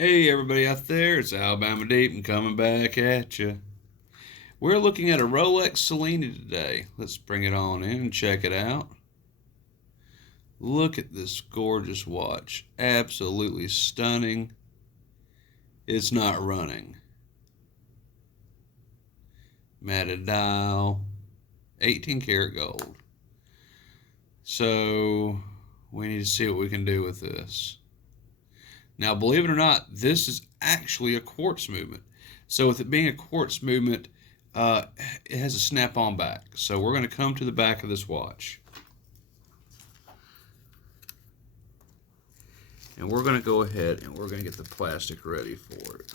Hey everybody out there, it's Alabama Deep and coming back at you. We're looking at a Rolex Cellini today. Let's bring it on in and check it out. Look at this gorgeous watch. Absolutely stunning. It's not running. Matted dial, 18 karat gold. So we need to see what we can do with this. Now, believe it or not, this is actually a quartz movement. So with it being a quartz movement, it has a snap-on back. So we're going to come to the back of this watch. And we're going to go ahead and we're going to get the plastic ready for it.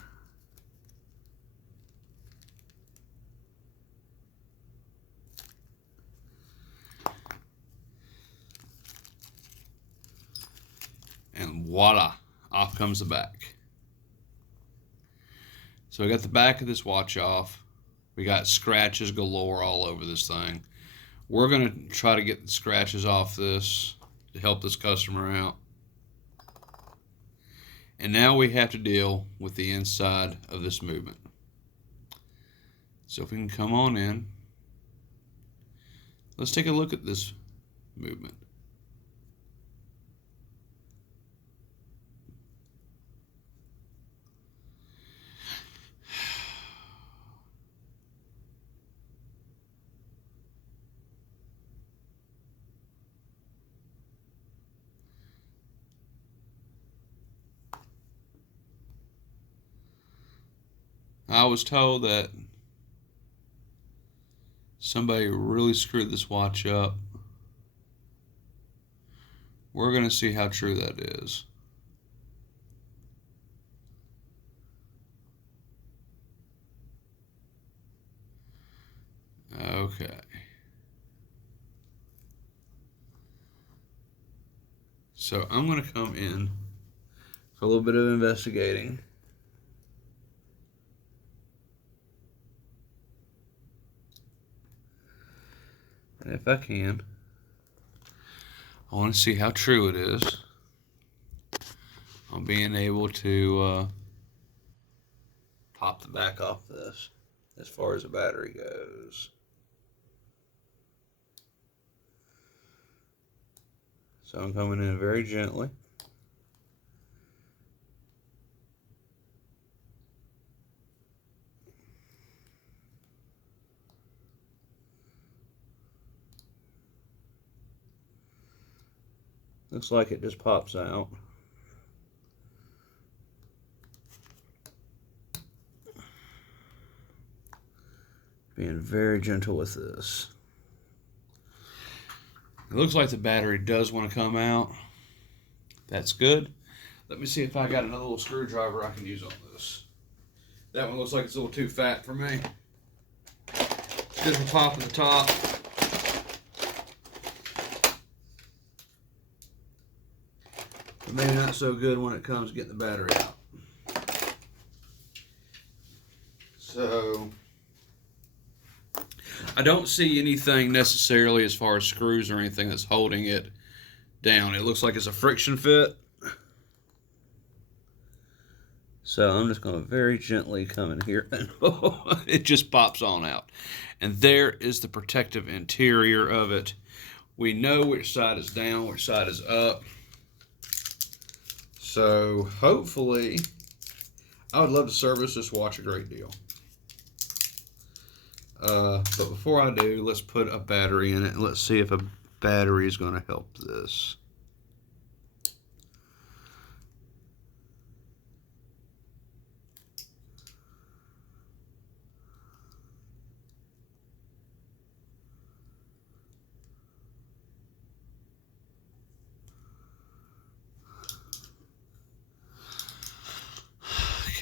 And voila, off comes the back. So we got the back of this watch off. We got scratches galore all over this thing. We're going to try to get the scratches off this to help this customer out. And now we have to deal with the inside of this movement. So if we can come on in, let's take a look at this movement. I was told that somebody really screwed this watch up. We're going to see how true that is. Okay. So I'm going to come in for a little bit of investigating. And if I can, I want to see how true it is on being able to pop the back off this as far as the battery goes. So I'm coming in very gently. Looks like it just pops out. Being very gentle with this. It looks like the battery does want to come out. That's good. Let me see if I got another little screwdriver I can use on this. That one looks like it's a little too fat for me. Good for popping the top. But maybe not so good when it comes to getting the battery out. So I don't see anything necessarily as far as screws or anything that's holding it down. It looks like it's a friction fit. So I'm just going to very gently come in here and it just pops on out. And there is the protective interior of it. We know which side is down, which side is up. So hopefully, I would love to service this watch a great deal. But before I do, let's put a battery in it and let's see if a battery is going to help this.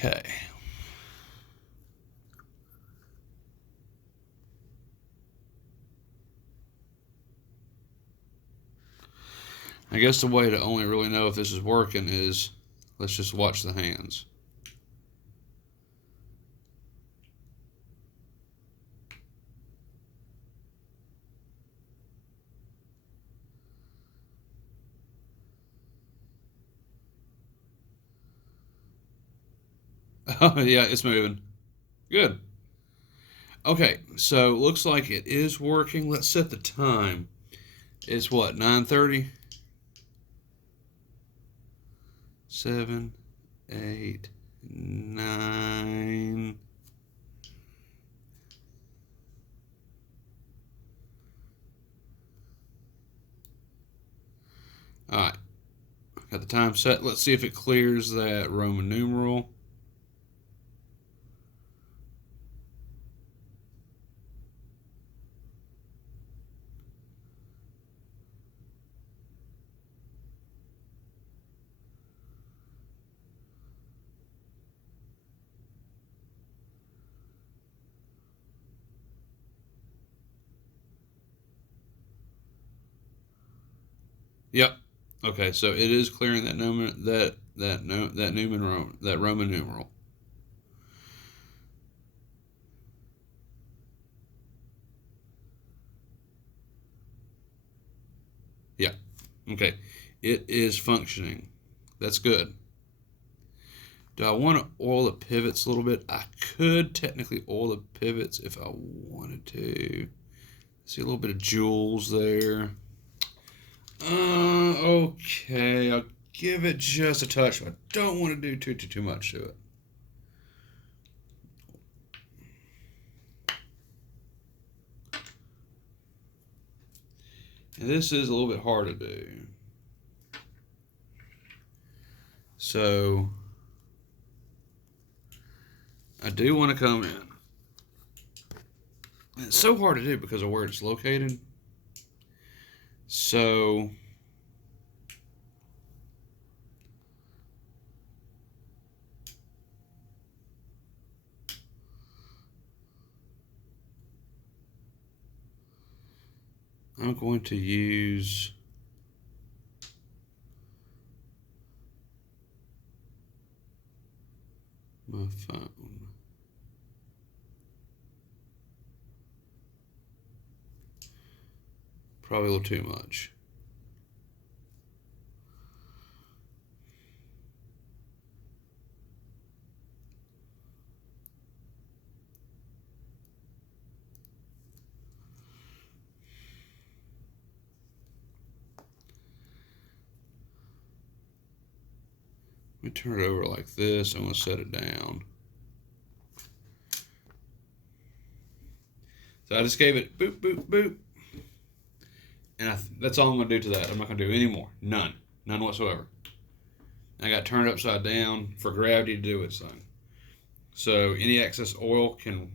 Okay. I guess the way to only really know if this is working is let's just watch the hands. Oh, yeah, it's moving. Good. Okay, so looks like it is working. Let's set the time. It's what, 9:30? 7, 8, 9. All right, got the time set. Let's see if it clears that Roman numeral. Yep. Okay, so it is clearing that Roman that Roman numeral. Yeah. Okay. It is functioning. That's good. Do I want to oil the pivots a little bit? I could technically oil the pivots if I wanted to. See a little bit of jewels there. Okay. I'll give it just a touch. I don't want to do too much to it. And this is a little bit hard to do. So I do want to come in. And it's so hard to do because of where it's located. So I'm going to use my phone. Probably a little too much. Let me turn it over like this. I'm going to set it down. So I just gave it boop, boop, boop. And that's all I'm going to do to that. I'm not going to do any more. None. None whatsoever. I got turned upside down for gravity to do its thing. So any excess oil can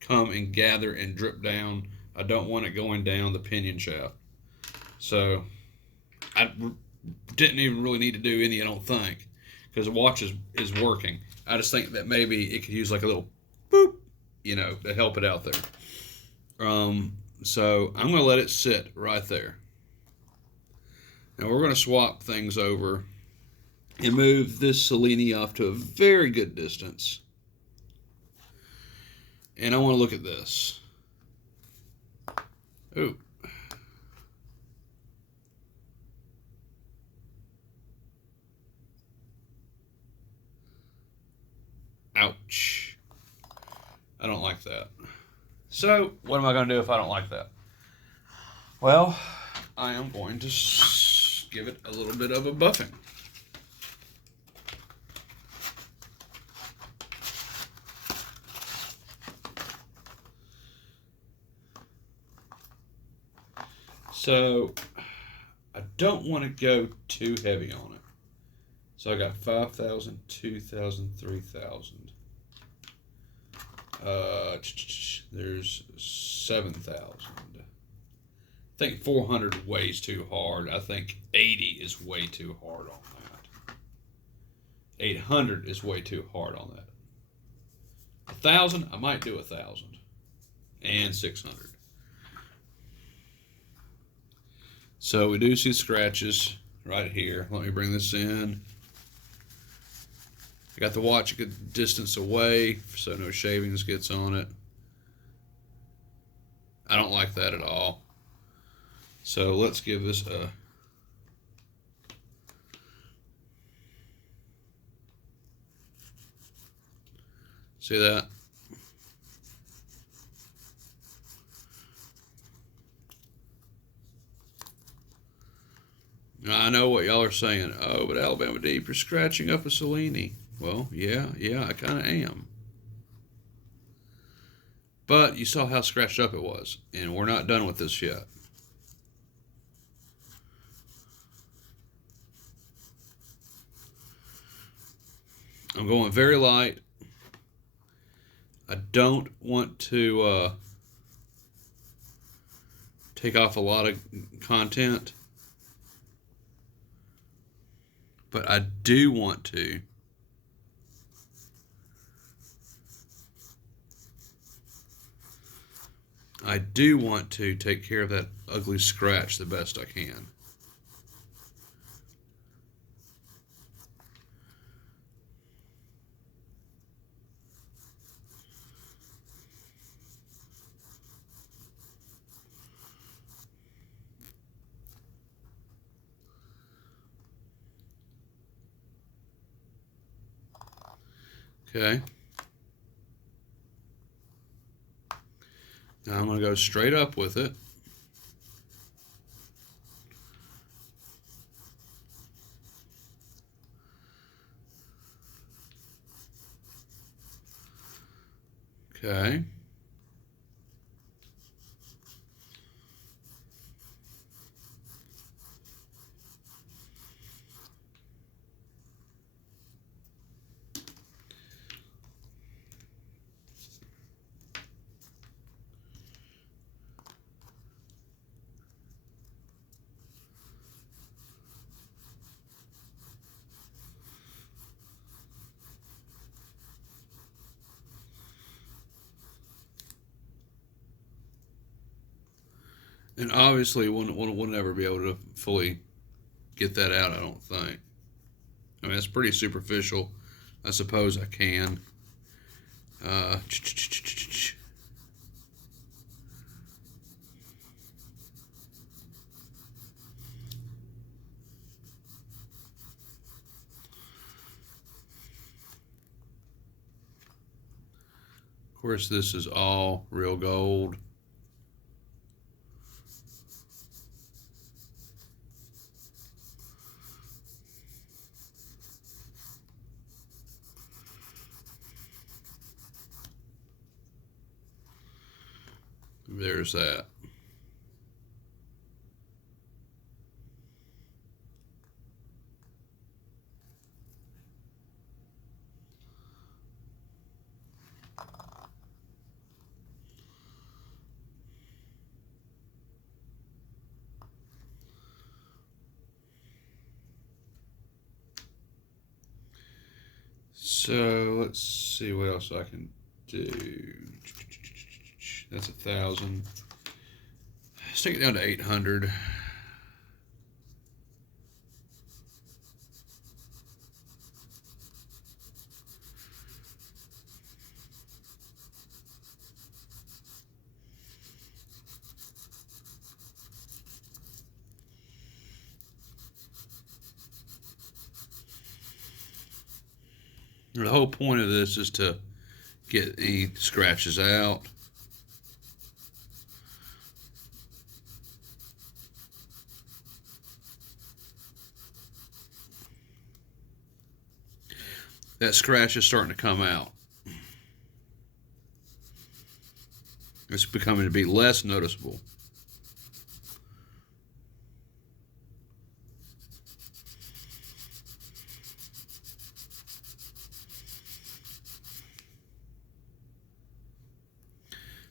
come and gather and drip down. I don't want it going down the pinion shaft. So I didn't even really need to do any, I don't think, because the watch is working. I just think that maybe it could use like a little boop, to help it out there. So I'm going to let it sit right there. Now we're going to swap things over and move this Cellini off to a very good distance. And I want to look at this. Ooh. Ouch. I don't like that. So, what am I going to do if I don't like that? Well, I am going to give it a little bit of a buffing. So, I don't want to go too heavy on it. So I got 5,000, 2,000, 3,000. There's 7,000. I think 400 weighs too hard. I think 80 is way too hard on that. 800 is way too hard on that. 1,000, I might do 1,000. And 600. So we do see scratches right here. Let me bring this in. I got the watch a good distance away so no shavings gets on it. I don't like that at all. So let's give this a See that? Now, I know what y'all are saying. Oh, but Alabama Deep, you're scratching up a Cellini. Well, yeah, I kind of am. But you saw how scratched up it was, and we're not done with this yet. I'm going very light. I don't want to take off a lot of content, but I do want to take care of that ugly scratch the best I can. Okay. Now I'm going to go straight up with it. Okay. And obviously we'll never be able to fully get that out, I don't think. I mean, it's pretty superficial. I suppose I can. Of course, this is all real gold. There's that. So let's see what else I can do. That's 1,000. Let's take it down to 800. The whole point of this is to get any scratches out. That scratch is starting to come out. It's becoming to be less noticeable.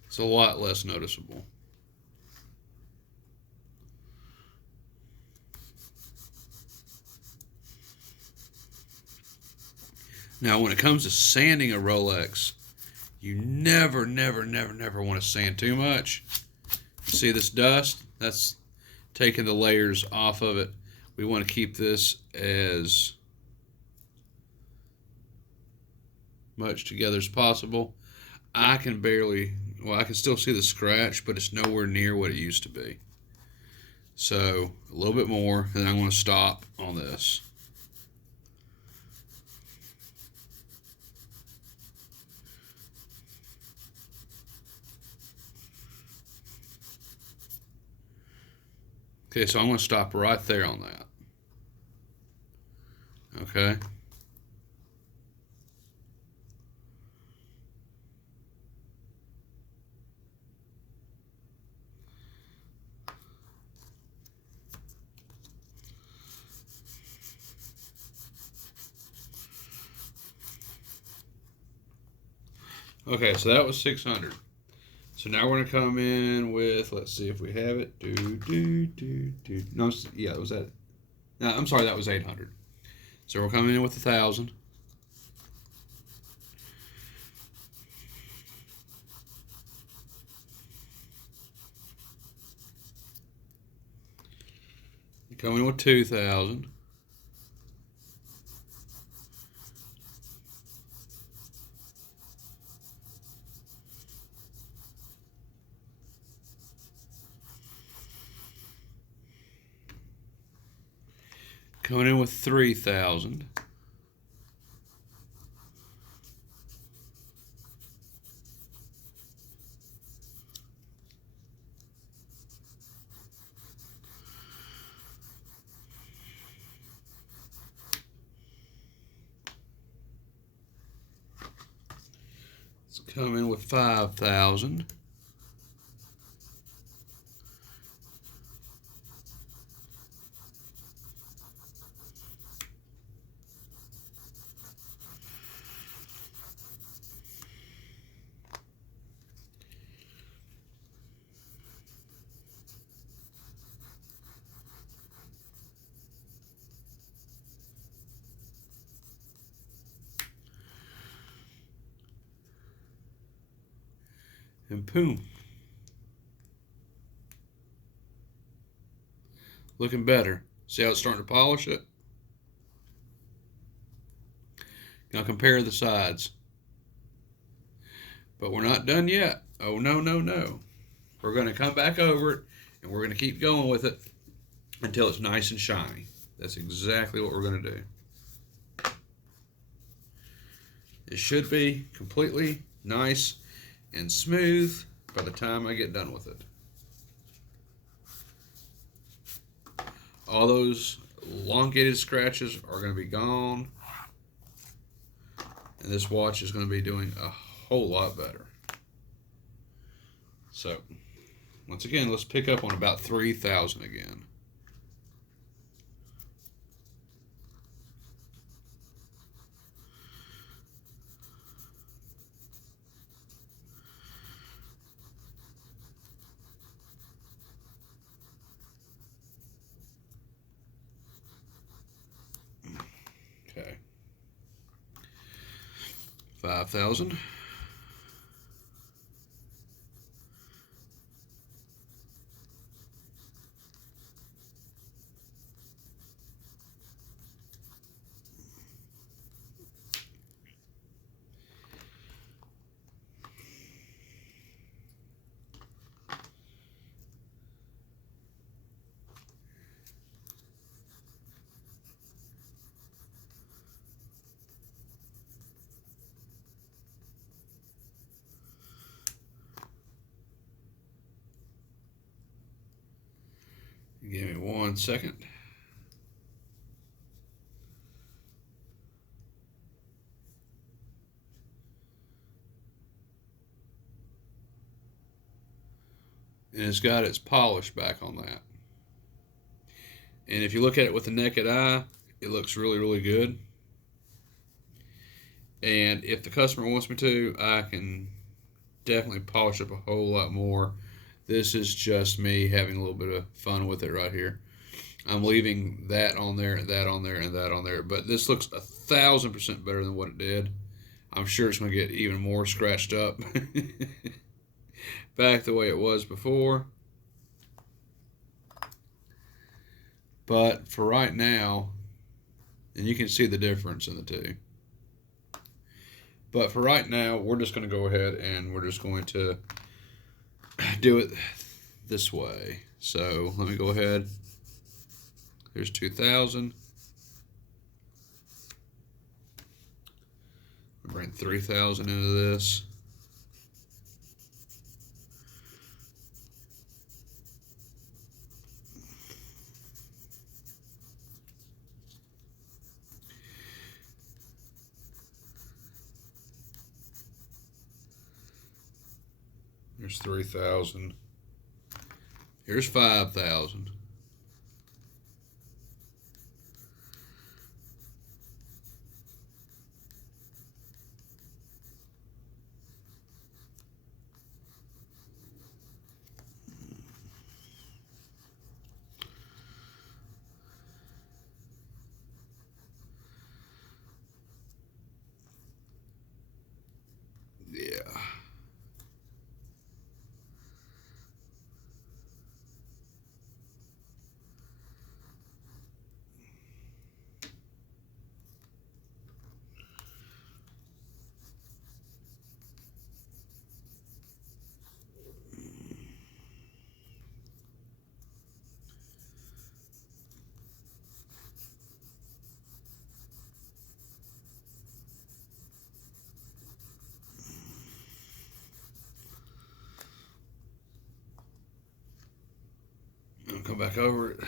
It's a lot less noticeable. Now, when it comes to sanding a Rolex, you never want to sand too much. You see this dust? That's taking the layers off of it. We want to keep this as much together as possible. I can still see the scratch, but it's nowhere near what it used to be. So a little bit more, and then I'm going to stop on this. Okay, so I'm going to stop right there on that. Okay. Okay, so that was 600. So now we're going to come in with, let's see if we have it. No, yeah, was that? No, I'm sorry, that was 800. So we're coming in with 1,000. Coming in with 2,000. Coming in with 3,000. It's coming with 5,000. And boom. Looking better. See how it's starting to polish it? Now compare the sides. But we're not done yet. Oh, no, no, no. We're going to come back over it, and we're going to keep going with it until it's nice and shiny. That's exactly what we're going to do. It should be completely nice and smooth by the time I get done with it. All those elongated scratches are going to be gone, and this watch is going to be doing a whole lot better. So, once again, let's pick up on about 3,000 again. Okay. 5,000. Give me 1 second. And it's got its polish back on that. And if you look at it with the naked eye, it looks really, really good. And if the customer wants me to, I can definitely polish up a whole lot more. This is just me having a little bit of fun with it right here. I'm leaving that on there, and that on there, and that on there. But this looks 1,000% better than what it did. I'm sure it's going to get even more scratched up back the way it was before. But for right now, and you can see the difference in the two. But for right now, we're just going to go ahead and we're just going to do it this way. So let me go ahead. Here's 2,000. Bring 3,000 into this. Here's 3,000. Here's 5,000. Yeah. I'll come back over it.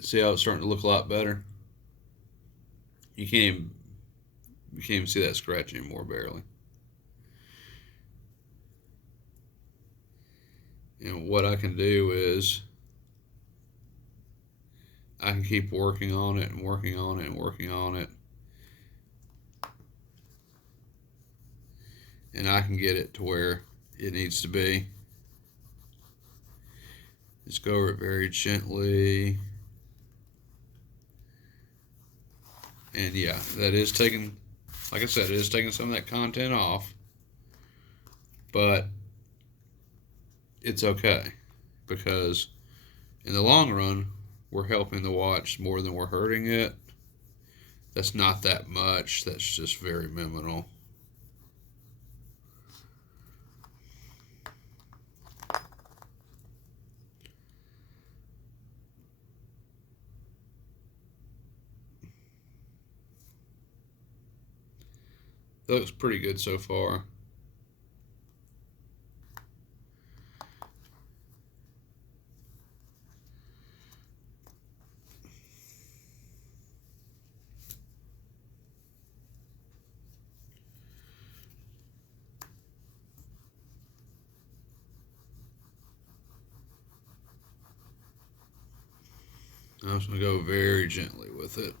See how it's starting to look a lot better? You can't even, you can't even see that scratch anymore, barely. And what I can do is I can keep working on it and working on it and working on it. And I can get it to where it needs to be. Just go over it very gently. And yeah, that is taking, like I said, it is taking some of that content off. But it's okay, because in the long run, we're helping the watch more than we're hurting it. That's not that much. That's just very minimal. That looks pretty good so far. I'm just going to go very gently with it.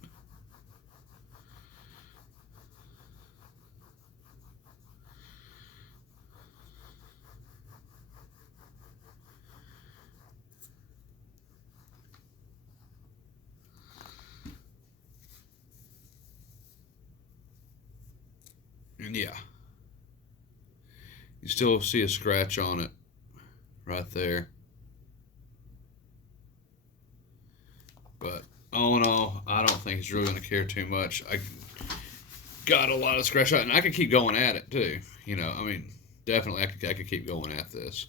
And yeah, you still see a scratch on it right there. But all in all, I don't think it's really going to care too much. I got a lot of scratch out, and I could keep going at it too. You know, I mean, definitely I could keep going at this.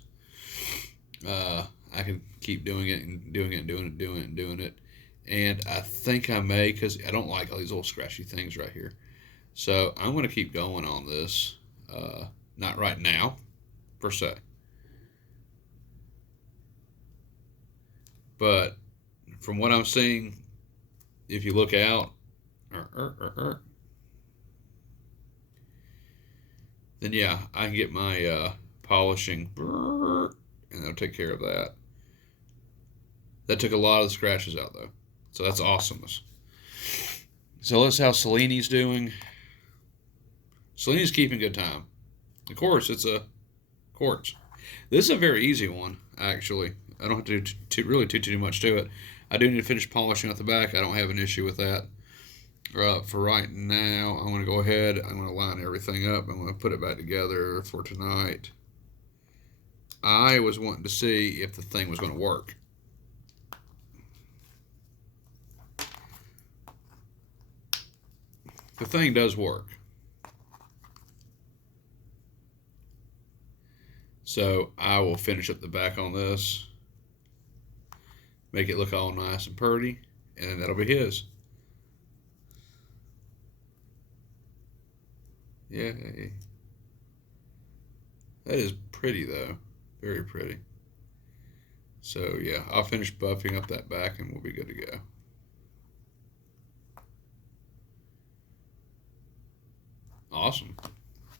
I could keep doing it and doing it and doing it, doing it and doing it. And I think I may, because I don't like all these little scratchy things right here. So I'm going to keep going on this. Not right now, per se. But from what I'm seeing, if you look out, then yeah, I can get my polishing, and that'll take care of that. That took a lot of the scratches out, though. So that's awesomeness. So let's see how Cellini's doing. Cellini's keeping good time. Of course, it's a quartz. This is a very easy one, actually. I don't have to do really too much to it. I do need to finish polishing at the back. I don't have an issue with that. For right now, I'm going to go ahead. I'm going to line everything up. I'm going to put it back together for tonight. I was wanting to see if the thing was going to work. The thing does work. So I will finish up the back on this, make it look all nice and pretty, and then that'll be his. Yeah, that is pretty though, very pretty. So yeah, I'll finish buffing up that back and we'll be good to go. Awesome.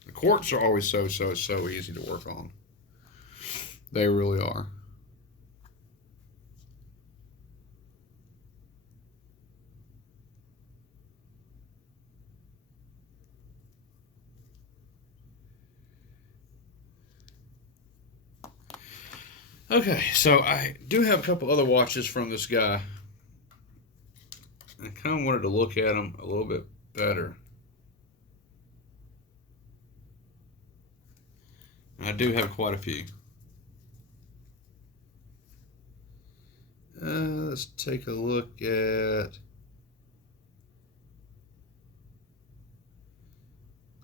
The quartz are always so easy to work on. They really are. Okay, so I do have a couple other watches from this guy. I kind of wanted to look at them a little bit better. And I do have quite a few. Let's take a look at.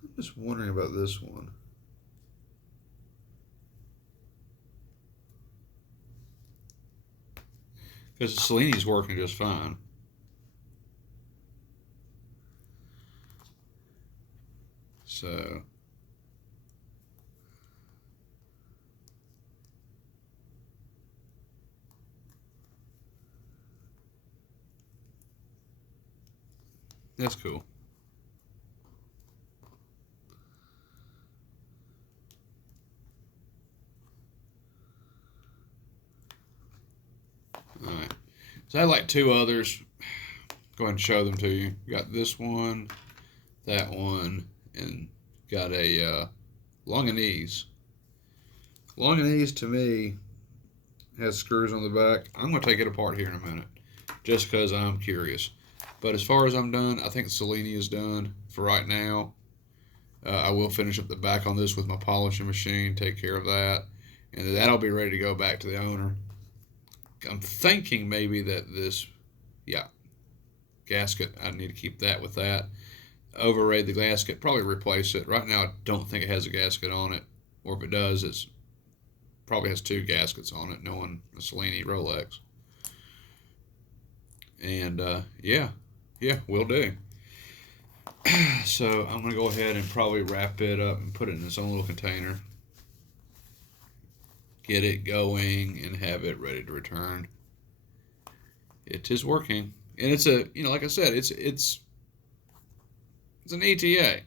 I'm just wondering about this one. Because the Cellini's working just fine. So. That's cool. Alright. So I had like two others. Go ahead and show them to you. Got this one, that one, and got a Longanese. Longanese to me has screws on the back. I'm going to take it apart here in a minute just because I'm curious. But as far as I'm done, I think Cellini is done for right now. I will finish up the back on this with my polishing machine, take care of that, and that'll be ready to go back to the owner. I'm thinking maybe that this, yeah, gasket, I need to keep that with that. Overraid the gasket, probably replace it. Right now, I don't think it has a gasket on it, or if it does, it's probably has two gaskets on it, knowing a Cellini Rolex. And yeah, will do. So I'm gonna go ahead and probably wrap it up and put it in its own little container, get it going, and have it ready to return. It is working, and it's a, like I said, it's an ETA.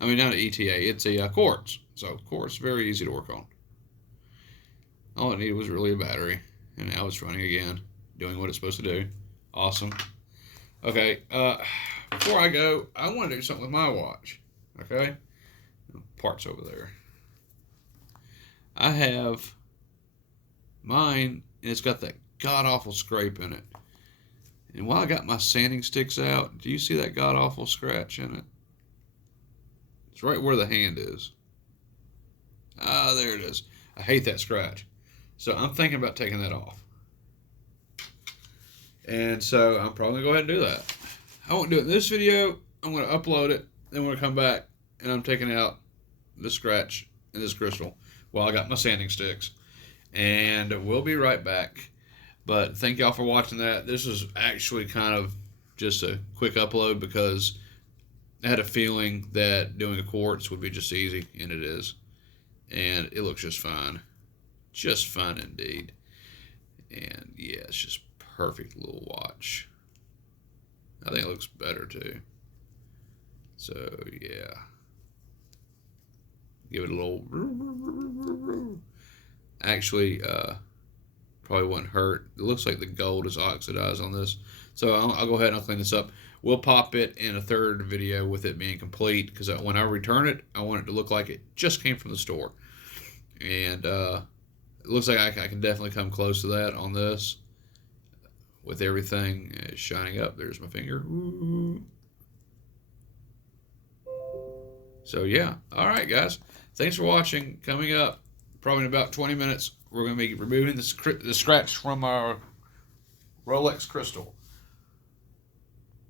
I mean, not an ETA. It's a quartz. So quartz, very easy to work on. All it needed was really a battery, and now it's running again, doing what it's supposed to do. Awesome. Okay, before I go, I want to do something with my watch. Okay, parts over there. I have mine, and it's got that god awful scrape in it. And while I got my sanding sticks out, do you see that god awful scratch in it? It's right where the hand is. Ah, there it is. I hate that scratch. So I'm thinking about taking that off. And so I'm probably going to go ahead and do that. I won't do it in this video. I'm going to upload it. Then we're going to come back and I'm taking out the scratch in this crystal while I got my sanding sticks. And we'll be right back. But thank y'all for watching that. This is actually kind of just a quick upload because I had a feeling that doing a quartz would be just easy, and it is. And it looks just fine. Just fine indeed. And yeah, it's just perfect little watch. I think it looks better too. So yeah. Give it a little. Actually, probably wouldn't hurt. It looks like the gold is oxidized on this. So I'll go ahead and I'll clean this up. We'll pop it in a third video with it being complete because when I return it, I want it to look like it just came from the store. And it looks like I can definitely come close to that on this with everything shining up. There's my finger. Ooh. So yeah. All right, guys. Thanks for watching. Coming up, probably in about 20 minutes, we're going to be removing the scratch from our Rolex crystal.